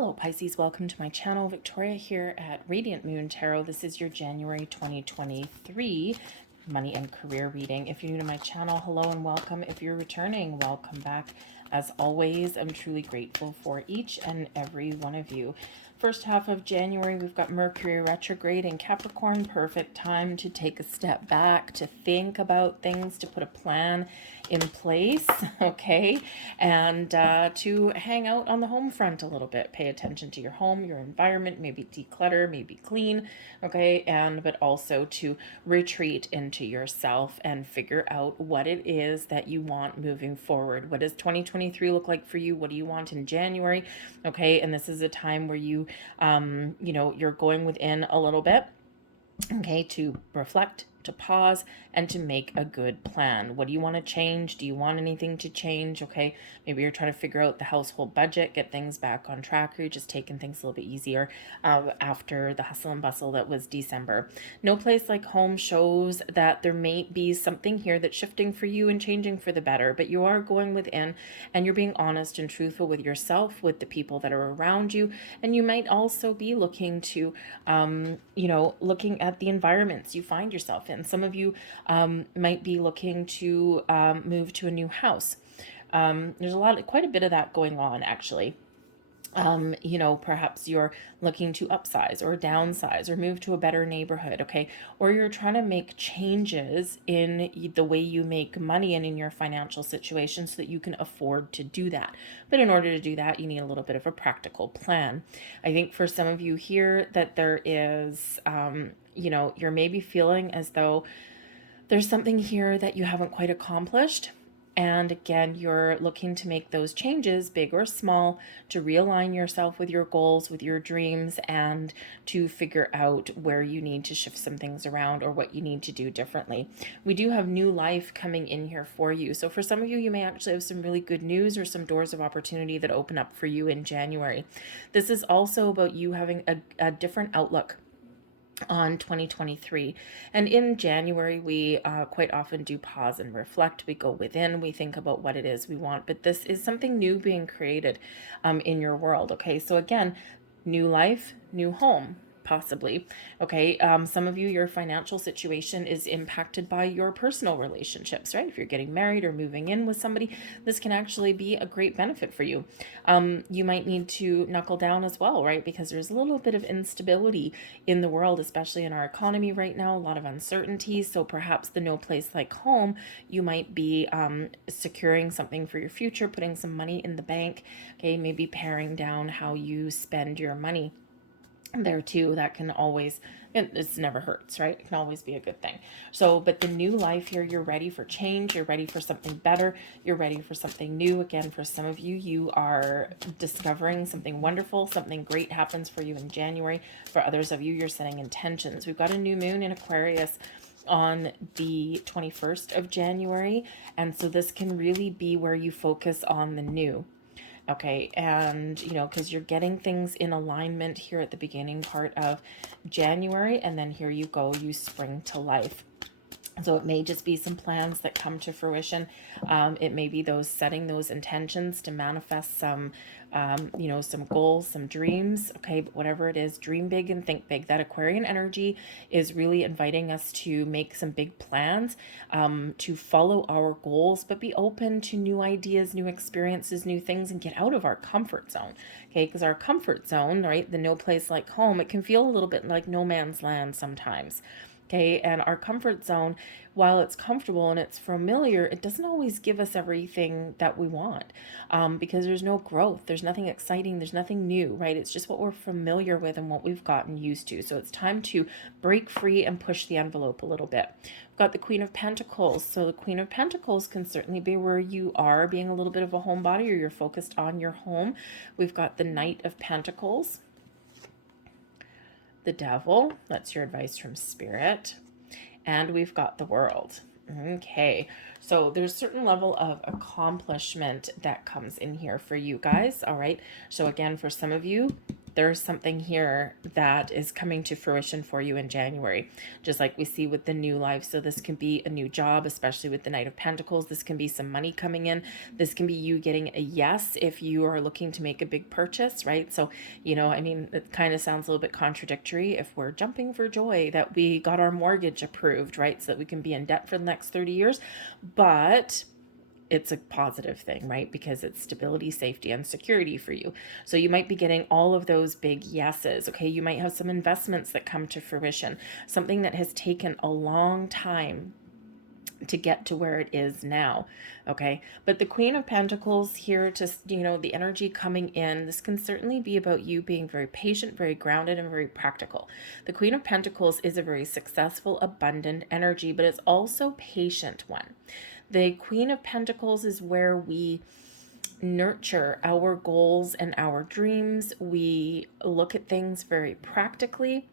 Hello Pisces, welcome to my channel. Victoria here at Radiant Moon Tarot. This is your January 2023 money and career reading. If you're new to my channel, hello and welcome. If you're returning, welcome back. As always, I'm truly grateful for each and every one of you. First half of January, we've got Mercury retrograde in Capricorn. Perfect time to take a step back, to think about things, to put a plan in place, okay? And to hang out on the home front a little bit. Pay attention to your home, your environment, maybe declutter, maybe clean, okay? But also to retreat into yourself and figure out what it is that you want moving forward. What does 2023 look like for you? What do you want in January? Okay, and this is a time where you're going within a little bit, okay, to reflect, to pause, and to make a good plan. What do you want to change? Do you want anything to change? Okay, maybe you're trying to figure out the household budget, get things back on track, or you're just taking things a little bit easier after the hustle and bustle that was December. No Place Like Home shows that there may be something here that's shifting for you and changing for the better, but you are going within and you're being honest and truthful with yourself, with the people that are around you, and you might also be looking to, looking at the environments you find yourself in. Some of you might be looking to move to a new house. There's quite a bit of that going on, actually. Perhaps you're looking to upsize or downsize or move to a better neighborhood, okay? Or you're trying to make changes in the way you make money and in your financial situation so that you can afford to do that. But in order to do that, you need a little bit of a practical plan. I think for some of you here that there is, you're maybe feeling as though there's something here that you haven't quite accomplished. And again, you're looking to make those changes, big or small, to realign yourself with your goals, with your dreams, and to figure out where you need to shift some things around or what you need to do differently. We do have new life coming in here for you. So for some of you, you may actually have some really good news or some doors of opportunity that open up for you in January. This is also about you having a different outlook on 2023. And in January, we quite often do pause and reflect. We go within, we think about what it is we want, but this is something new being created in your world. Okay, so again, new life, new home, possibly. Okay, some of you, your financial situation is impacted by your personal relationships, right? If you're getting married or moving in with somebody, this can actually be a great benefit for you. You might need to knuckle down as well, right? Because there's a little bit of instability in the world, especially in our economy right now, a lot of uncertainty. So perhaps the No Place Like Home, you might be securing something for your future, putting some money in the bank, okay? Maybe paring down how you spend your money there too. That can always, it's never hurts, right? It can always be a good thing. So, but the new life here, you're ready for change, you're ready for something better, you're ready for something new. Again, for some of you, you are discovering something wonderful, something great happens for you in January. For others of you, you're setting intentions. We've got a new moon in Aquarius on the 21st of January, and so this can really be where you focus on the new. Okay, and because you're getting things in alignment here at the beginning part of January, and then here you go, you spring to life. So it may just be some plans that come to fruition. It may be setting those intentions to manifest some, some goals, some dreams. Okay, but whatever it is, dream big and think big. That Aquarian energy is really inviting us to make some big plans, to follow our goals, but be open to new ideas, new experiences, new things, and get out of our comfort zone. Okay, because our comfort zone, right, the No Place Like Home, it can feel a little bit like no man's land sometimes. Okay, and our comfort zone, while it's comfortable and it's familiar, it doesn't always give us everything that we want, because there's no growth, there's nothing exciting, there's nothing new, right? It's just what we're familiar with and what we've gotten used to. So it's time to break free and push the envelope a little bit. We've got the Queen of Pentacles. So the Queen of Pentacles can certainly be where you are being a little bit of a homebody, or you're focused on your home. We've got the Knight of Pentacles, the Devil, that's your advice from Spirit, and we've got the World. Okay, so there's certain level of accomplishment that comes in here for you guys. All right, so again, for some of you, there's something here that is coming to fruition for you in January, just like we see with the new life. So this can be a new job, especially with the Knight of Pentacles. This can be some money coming in. This can be you getting a yes if you are looking to make a big purchase, right? So, I mean, it kind of sounds a little bit contradictory if we're jumping for joy that we got our mortgage approved, right? So that we can be in debt for the next 30 years. But it's a positive thing, right? Because it's stability, safety, and security for you. So you might be getting all of those big yeses. Okay. You might have some investments that come to fruition, something that has taken a long time to get to where it is now. Okay. But the Queen of Pentacles here, to, the energy coming in, this can certainly be about you being very patient, very grounded, and very practical. The Queen of Pentacles is a very successful, abundant energy, but it's also patient one. The Queen of Pentacles is where we nurture our goals and our dreams. We look at things very practically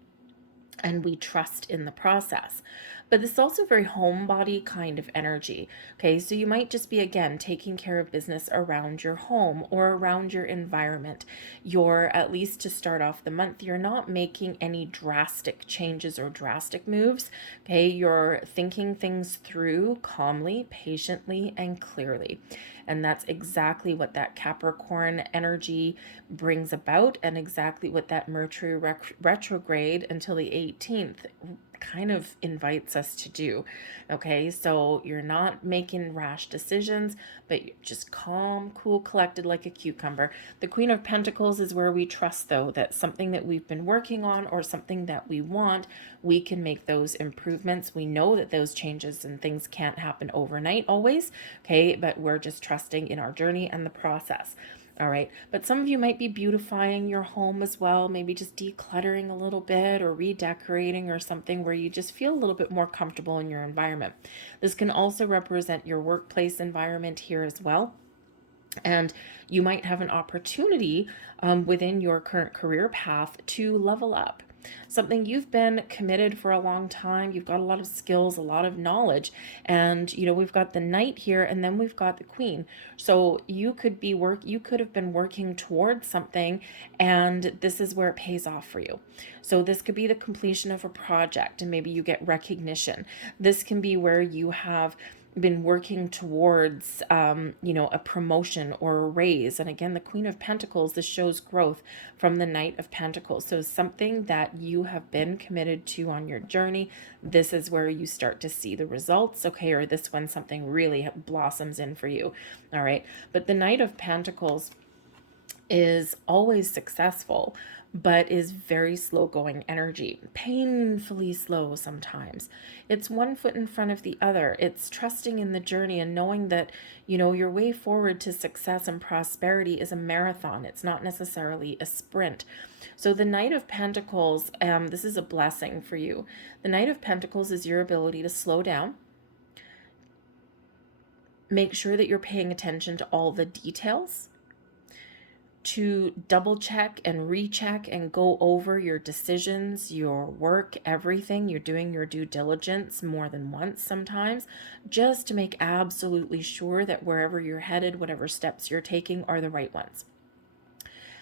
and we trust in the process. But this is also very homebody kind of energy. Okay, so you might just be, again, taking care of business around your home or around your environment. You're, at least to start off the month, you're not making any drastic changes or drastic moves. Okay, you're thinking things through calmly, patiently, and clearly. And that's exactly what that Capricorn energy brings about, and exactly what that Mercury retrograde until the 18th kind of invites us to do. Okay, so you're not making rash decisions, but you're just calm, cool, collected like a cucumber. The Queen of Pentacles is where we trust, though, that something that we've been working on or something that we want, we can make those improvements. We know that those changes and things can't happen overnight always. Okay, but we're just trusting in our journey and the process. All right. But some of you might be beautifying your home as well, maybe just decluttering a little bit or redecorating or something where you just feel a little bit more comfortable in your environment. This can also represent your workplace environment here as well. And you might have an opportunity within your current career path to level up. Something you've been committed for a long time. You've got a lot of skills, a lot of knowledge. And, we've got the Knight here and then we've got the Queen. So you could have been working towards something, and this is where it pays off for you. So this could be the completion of a project and maybe you get recognition. This can be where you have been working towards a promotion or a raise. And again, the Queen of Pentacles, this shows growth from the Knight of Pentacles. So something that you have been committed to on your journey, this is where you start to see the results. Okay, or this when something really blossoms in for you. All right, but the Knight of Pentacles is always successful, but is very slow going energy, painfully slow sometimes. It's one foot in front of the other. It's trusting in the journey and knowing that, your way forward to success and prosperity is a marathon. It's not necessarily a sprint. So the Knight of Pentacles, this is a blessing for you. The Knight of Pentacles is your ability to slow down. Make sure that you're paying attention to all the details, to double check and recheck and go over your decisions, your work, everything. You're doing your due diligence more than once sometimes, just to make absolutely sure that wherever you're headed, whatever steps you're taking are the right ones.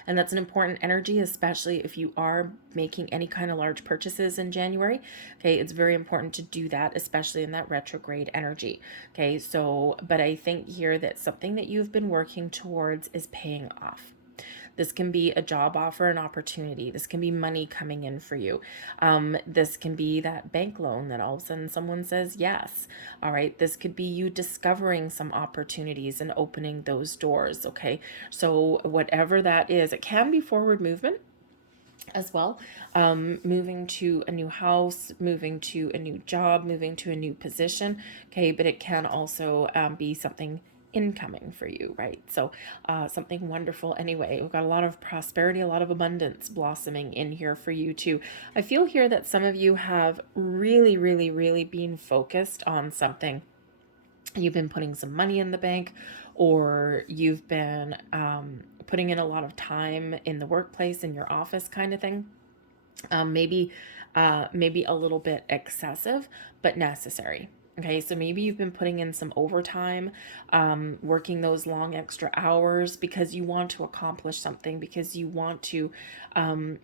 And that's an important energy, especially if you are making any kind of large purchases in January. Okay, it's very important to do that, especially in that retrograde energy. Okay, so, but I think here that something that you've been working towards is paying off. This can be a job offer, an opportunity. This can be money coming in for you. This can be that bank loan that all of a sudden someone says yes. All right. This could be you discovering some opportunities and opening those doors. Okay. So whatever that is, it can be forward movement as well. Moving to a new house, moving to a new job, moving to a new position. Okay. But it can also be something incoming for you, right? So something wonderful. Anyway, we've got a lot of prosperity, a lot of abundance blossoming in here for you too. I feel here that some of you have really, really, really been focused on something. You've been putting some money in the bank, or you've been putting in a lot of time in the workplace, in your office kind of thing. Maybe a little bit excessive, but necessary. Okay, so maybe you've been putting in some overtime, working those long extra hours because you want to accomplish something, because you want to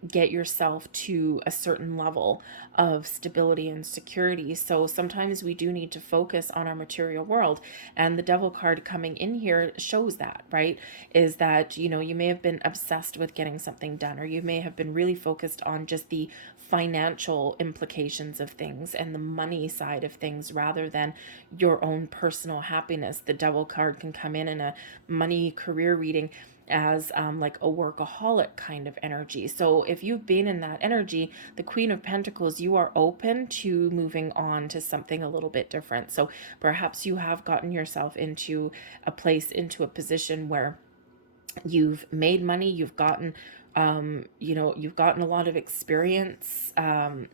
get yourself to a certain level of stability and security. So sometimes we do need to focus on our material world. And the devil card coming in here shows that, right? Is that, you may have been obsessed with getting something done, or you may have been really focused on just the financial implications of things and the money side of things rather than your own personal happiness. The devil card can come in a money career reading as like a workaholic kind of energy. So if you've been in that energy, the Queen of Pentacles, you are open to moving on to something a little bit different. So perhaps you have gotten yourself into a place, into a position where you've made money, you've gotten you've gotten a lot of experience,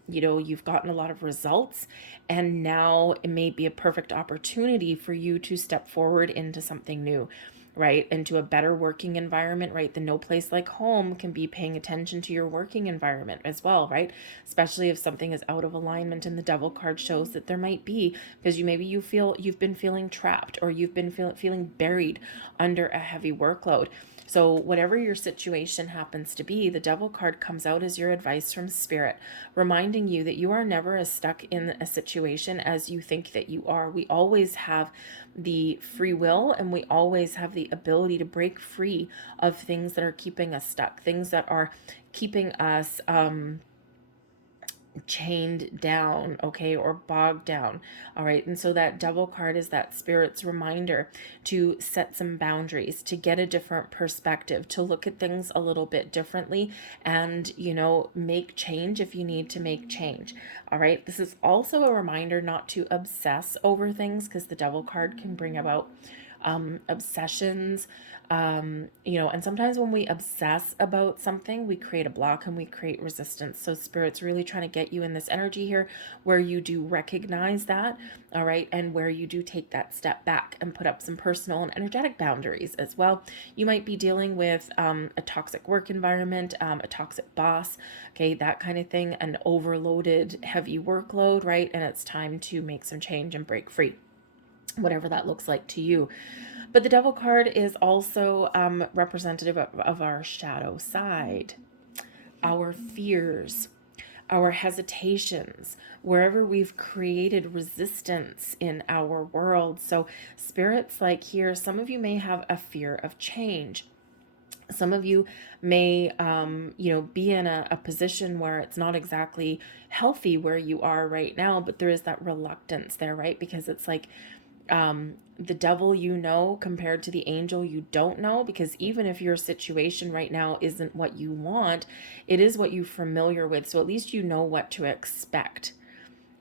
you've gotten a lot of results, and now it may be a perfect opportunity for you to step forward into something new, right? Into a better working environment, right? The no place like home can be paying attention to your working environment as well, right? Especially if something is out of alignment, and the devil card shows that there might be, because you've been feeling trapped, or you've been feeling buried under a heavy workload. So whatever your situation happens to be, the devil card comes out as your advice from spirit, reminding you that you are never as stuck in a situation as you think that you are. We always have the free will, and we always have the ability to break free of things that are keeping us stuck, things that are keeping us chained down, okay, or bogged down. All right. And so that devil card is that spirit's reminder to set some boundaries, to get a different perspective, to look at things a little bit differently, and, make change if you need to make change. All right. This is also a reminder not to obsess over things, because the devil card can bring about obsessions, and sometimes when we obsess about something, we create a block and we create resistance. So spirit's really trying to get you in this energy here where you do recognize that, all right, and where you do take that step back and put up some personal and energetic boundaries as well. You might be dealing with a toxic work environment, a toxic boss, okay, that kind of thing, an overloaded, heavy workload, right? And it's time to make some change and break free, whatever that looks like to you. But the devil card is also representative of our shadow side, our fears, our hesitations, wherever we've created resistance in our world. So spirits like here, some of you may have a fear of change. Some of you may, be in a position where it's not exactly healthy where you are right now, but there is that reluctance there, right? Because it's like, the devil compared to the angel you don't know, because even if your situation right now isn't what you want, it is what you're familiar with. So at least you know what to expect,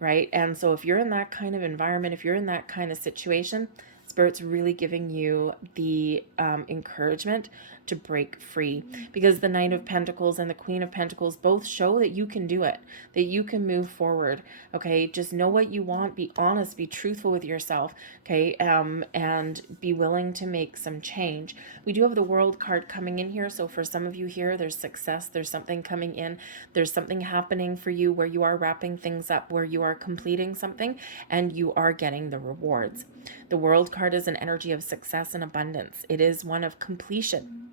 right? And so if you're in that kind of environment, if you're in that kind of situation, Spirit's really giving you the encouragement to break free, because the Knight of Pentacles and the Queen of Pentacles both show that you can do it, that you can move forward. Okay, just know what you want, be honest, be truthful with yourself, okay, and be willing to make some change. We do have the World card coming in here, so for some of you here, there's success, there's something coming in, there's something happening for you where you are wrapping things up, where you are completing something, and you are getting the rewards. The World card is an energy of success and abundance. It is one of completion,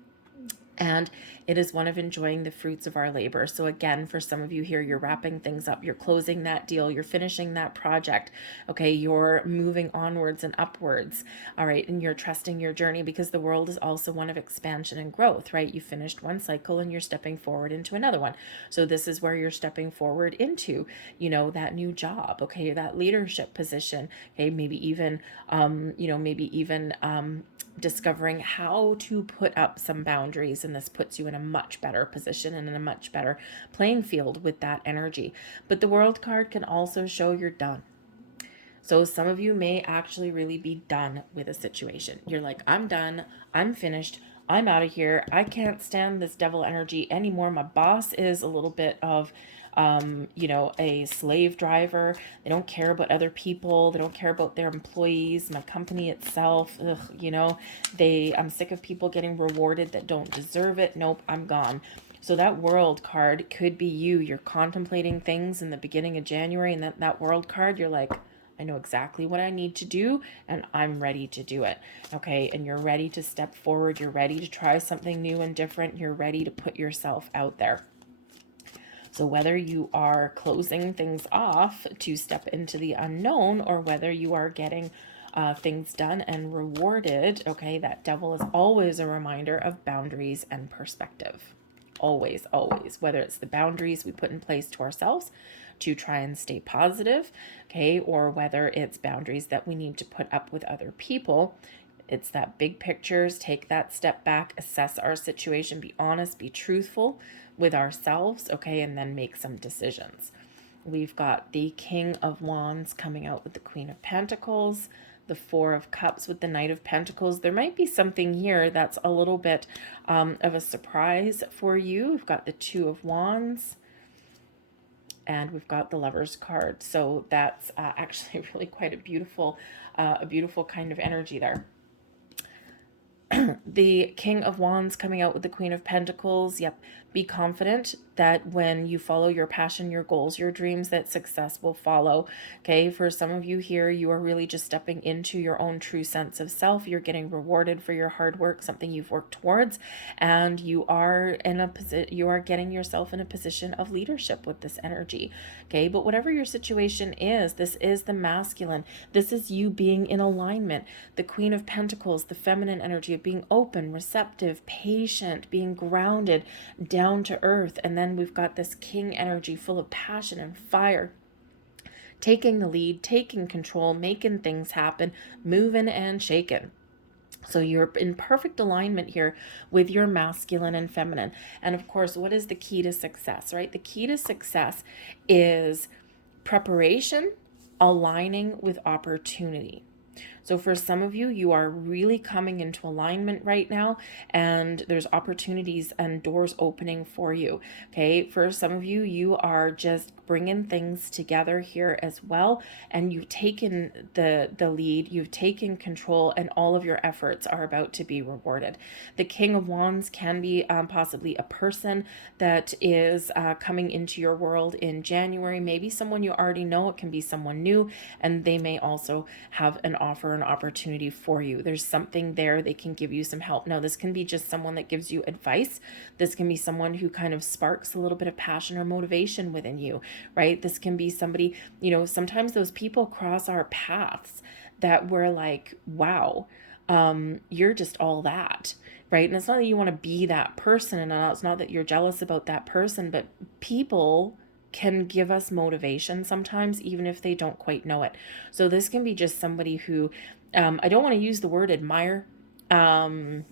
and it is one of enjoying the fruits of our labor. So again, for some of you here, you're wrapping things up, you're closing that deal, you're finishing that project, okay, you're moving onwards and upwards, all right, and you're trusting your journey, because the world is also one of expansion and growth, right? You finished one cycle and you're stepping forward into another one. So this is where you're stepping forward into, that new job, okay, that leadership position, okay, maybe even, discovering how to put up some boundaries, and this puts you in a much better position and in a much better playing field with that energy. But the World card can also show you're done. So some of you may actually really be done with a situation. You're like, I'm done, I'm finished, I'm out of here, I can't stand this devil energy anymore. My boss is a little bit of a slave driver. They don't care about other people. They don't care about their employees, my company itself. I'm sick of people getting rewarded that don't deserve it. Nope, I'm gone. So that World card could be you. You're contemplating things in the beginning of January, and that World card, you're like, I know exactly what I need to do, and I'm ready to do it. Okay. And you're ready to step forward. You're ready to try something new and different. You're ready to put yourself out there. So whether you are closing things off to step into the unknown, or whether you are getting things done and rewarded, okay, that devil is always a reminder of boundaries and perspective. Always, always. Whether it's the boundaries we put in place to ourselves to try and stay positive, okay, or whether it's boundaries that we need to put up with other people. It's that big pictures, take that step back, assess our situation, be honest, be truthful with ourselves, okay, and then make some decisions. We've got the King of Wands coming out with the Queen of Pentacles, the Four of Cups with the Knight of Pentacles. There might be something here that's a little bit of a surprise for you. We've got the Two of Wands, and we've got the Lover's card. So that's actually really quite a beautiful kind of energy there. The King of Wands coming out with the Queen of Pentacles. Yep. Be confident that when you follow your passion, your goals, your dreams, that success will follow. Okay. For some of you here, you are really just stepping into your own true sense of self. You're getting rewarded for your hard work, something you've worked towards, and you are getting yourself in a position of leadership with this energy. Okay. But whatever your situation is, this is the masculine. This is you being in alignment. The Queen of Pentacles, the feminine energy of being open, receptive, patient, being grounded, down to earth. And then we've got this King energy full of passion and fire, taking the lead, taking control, making things happen, moving and shaking. So you're in perfect alignment here with your masculine and feminine. And of course, what is the key to success, right? The key to success is preparation, aligning with opportunity. So for some of you, you are really coming into alignment right now, and there's opportunities and doors opening for you. Okay. For some of you, you are just bringing things together here as well, and you've taken the lead, you've taken control, and all of your efforts are about to be rewarded. The King of Wands can be possibly a person that is coming into your world in January, maybe someone you already know. It can be someone new, and they may also have an offer, an opportunity for you. There's something there, they can give you some help. Now, this can be just someone that gives you advice. This can be someone who kind of sparks a little bit of passion or motivation within you, right? This can be somebody, sometimes those people cross our paths that we're like, wow, you're just all that, right? And it's not that you want to be that person, and it's not that you're jealous about that person, but people can give us motivation sometimes, even if they don't quite know it. So this can be just somebody who, I don't want to use the word admire, because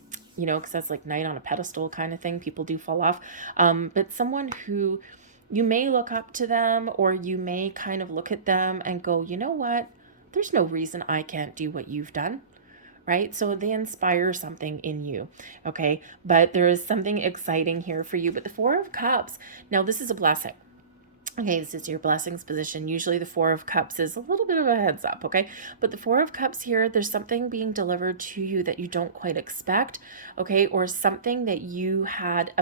that's like knight on a pedestal kind of thing. People do fall off. But someone who you may look up to them, or you may kind of look at them and go, you know what? There's no reason I can't do what you've done. Right? So they inspire something in you. Okay. But there is something exciting here for you. But the Four of Cups, now this is a blessing. Okay, this is your blessings position. Usually the Four of Cups is a little bit of a heads up, okay? But the Four of Cups here, there's something being delivered to you that you don't quite expect, okay? Or something that you had,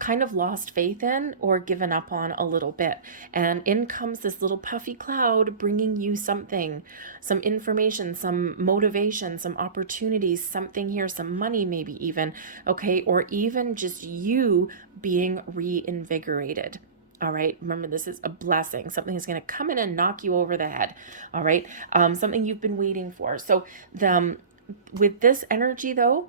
kind of lost faith in or given up on a little bit. And in comes this little puffy cloud bringing you something, some information, some motivation, some opportunities, something here, some money maybe even, okay? Or even just you being reinvigorated. All right. Remember, this is a blessing. Something is going to come in and knock you over the head. All right. Something you've been waiting for. So with this energy though,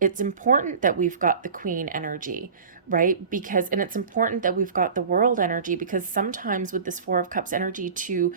it's important that we've got the Queen energy, right? And it's important that we've got the World energy, because sometimes with this Four of Cups energy, to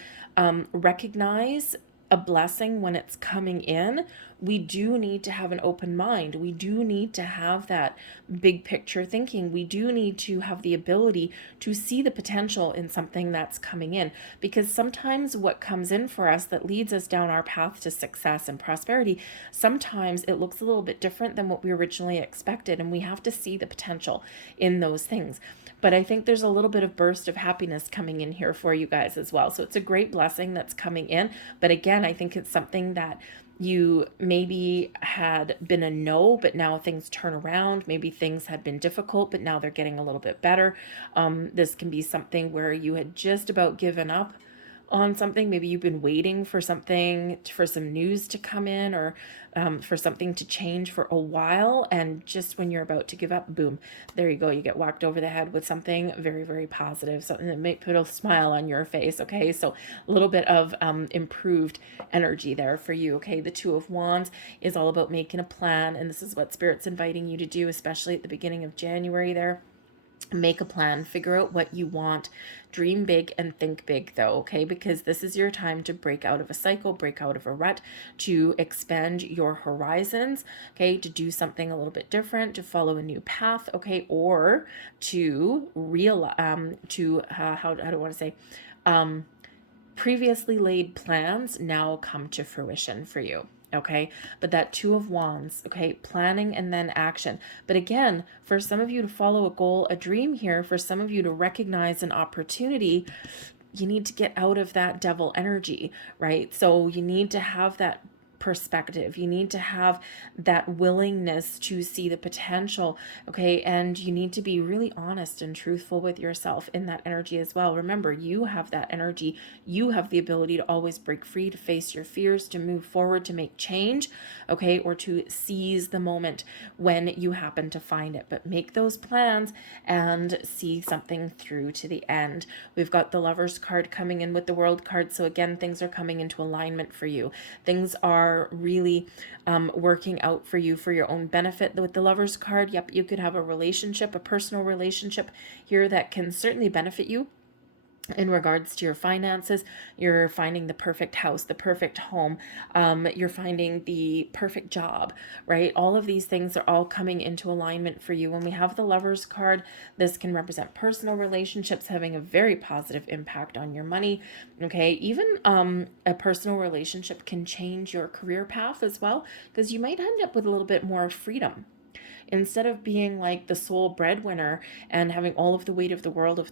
recognize a blessing when it's coming in, we do need to have an open mind. We do need to have that big picture thinking. We do need to have the ability to see the potential in something that's coming in, because sometimes what comes in for us that leads us down our path to success and prosperity, sometimes it looks a little bit different than what we originally expected, and we have to see the potential in those things. But I think there's a little bit of burst of happiness coming in here for you guys as well. So it's a great blessing that's coming in. But again, I think it's something that you maybe had been a no, but now things turn around. Maybe things had been difficult, but now they're getting a little bit better. This can be something where you had just about given up on something. Maybe you've been waiting for something, for some news to come in, or for something to change for a while. And just when you're about to give up, boom, there you go. You get whacked over the head with something very, very positive, something that may put a smile on your face. Okay. So a little bit of improved energy there for you. Okay. The Two of Wands is all about making a plan. And this is what Spirit's inviting you to do, especially at the beginning of January there. Make a plan, figure out what you want, dream big and think big though, okay? Because this is your time to break out of a cycle, break out of a rut, to expand your horizons, okay? To do something a little bit different, to follow a new path, okay? Or to how do I want to say, previously laid plans now come to fruition for you. Okay, but that Two of Wands, okay, planning and then action. But again, for some of you to follow a goal, a dream here, for some of you to recognize an opportunity, you need to get out of that devil energy, right? So you need to have that perspective. You need to have that willingness to see the potential, okay? And you need to be really honest and truthful with yourself in that energy as well. Remember, you have that energy. You have the ability to always break free, to face your fears, to move forward, to make change, okay? Or to seize the moment when you happen to find it. But make those plans and see something through to the end. We've got the Lovers card coming in with the World card. So again, things are coming into alignment for you. Things are really working out for you for your own benefit. With the Lovers card, yep, you could have a relationship, a personal relationship here that can certainly benefit you in regards to your finances. You're finding the perfect house, the perfect home, you're finding the perfect job, right? All of these things are all coming into alignment for you. When we have the Lovers card, this can represent personal relationships having a very positive impact on your money, okay? Even a personal relationship can change your career path as well, because you might end up with a little bit more freedom. Instead of being like the sole breadwinner and having all of the weight of the world of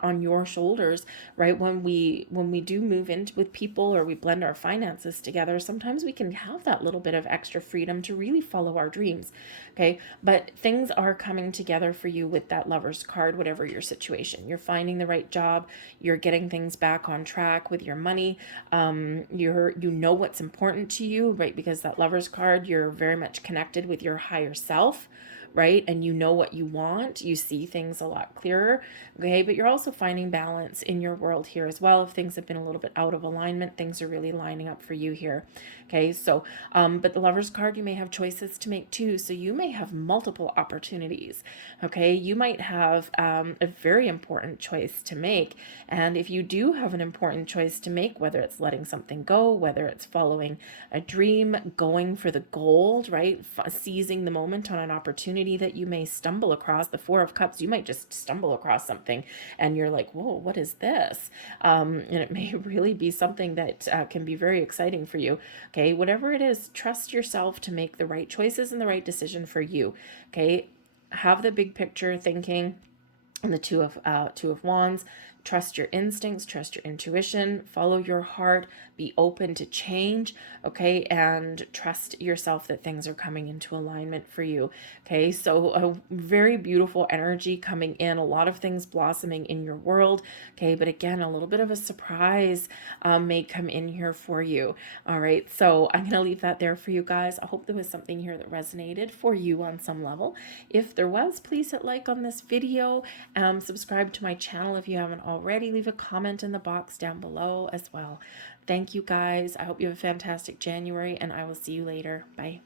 on your shoulders, right? When we do move in with people, or we blend our finances together, sometimes we can have that little bit of extra freedom to really follow our dreams, okay? But things are coming together for you with that Lovers card, whatever your situation. You're finding the right job, you're getting things back on track with your money, you know what's important to you, right? Because that Lovers card, you're very much connected with your higher self, right? And you know what you want. You see things a lot clearer, okay? But you're also finding balance in your world here as well. If things have been a little bit out of alignment, things are really lining up for you here, okay? So, but the Lovers card, you may have choices to make too. So you may have multiple opportunities, okay? You might have a very important choice to make. And if you do have an important choice to make, whether it's letting something go, whether it's following a dream, going for the gold, right? Seizing the moment on an opportunity that you may stumble across. The Four of Cups, you might just stumble across something and you're like, whoa, what is this? And it may really be something that can be very exciting for you. Okay, whatever it is, trust yourself to make the right choices and the right decision for you. Okay, have the big picture thinking. And the Two of Wands, trust your instincts, trust your intuition, follow your heart, be open to change, okay? And trust yourself that things are coming into alignment for you, okay? So a very beautiful energy coming in, a lot of things blossoming in your world, okay? But again, a little bit of a surprise may come in here for you, all right? So I'm going to leave that there for you guys. I hope there was something here that resonated for you on some level. If there was, please hit like on this video. Subscribe to my channel if you haven't already. Leave a comment in the box down below as well. Thank you guys. I hope you have a fantastic January, and I will see you later. Bye.